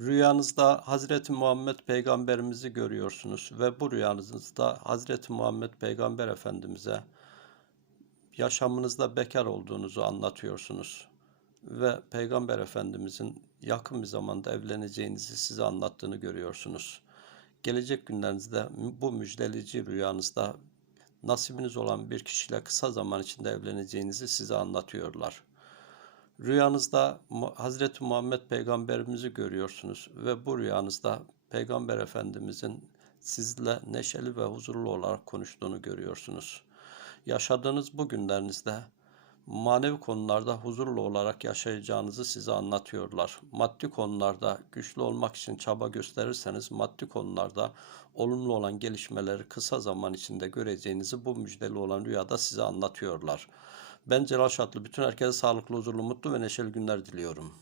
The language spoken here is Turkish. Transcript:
Rüyanızda Hazreti Muhammed Peygamberimizi görüyorsunuz ve bu rüyanızda Hazreti Muhammed Peygamber Efendimiz'e yaşamınızda bekar olduğunuzu anlatıyorsunuz ve Peygamber Efendimizin yakın bir zamanda evleneceğinizi size anlattığını görüyorsunuz. Gelecek günlerinizde bu müjdeleyici rüyanızda nasibiniz olan bir kişiyle kısa zaman içinde evleneceğinizi size anlatıyorlar. Rüyanızda Hazreti Muhammed Peygamberimizi görüyorsunuz ve bu rüyanızda Peygamber Efendimizin sizle neşeli ve huzurlu olarak konuştuğunu görüyorsunuz. Yaşadığınız bu günlerinizde manevi konularda huzurlu olarak yaşayacağınızı size anlatıyorlar. Maddi konularda güçlü olmak için çaba gösterirseniz maddi konularda olumlu olan gelişmeleri kısa zaman içinde göreceğinizi bu müjdeli olan rüyada size anlatıyorlar. Ben Celal Şatlı. Bütün herkese sağlıklı, huzurlu, mutlu ve neşeli günler diliyorum.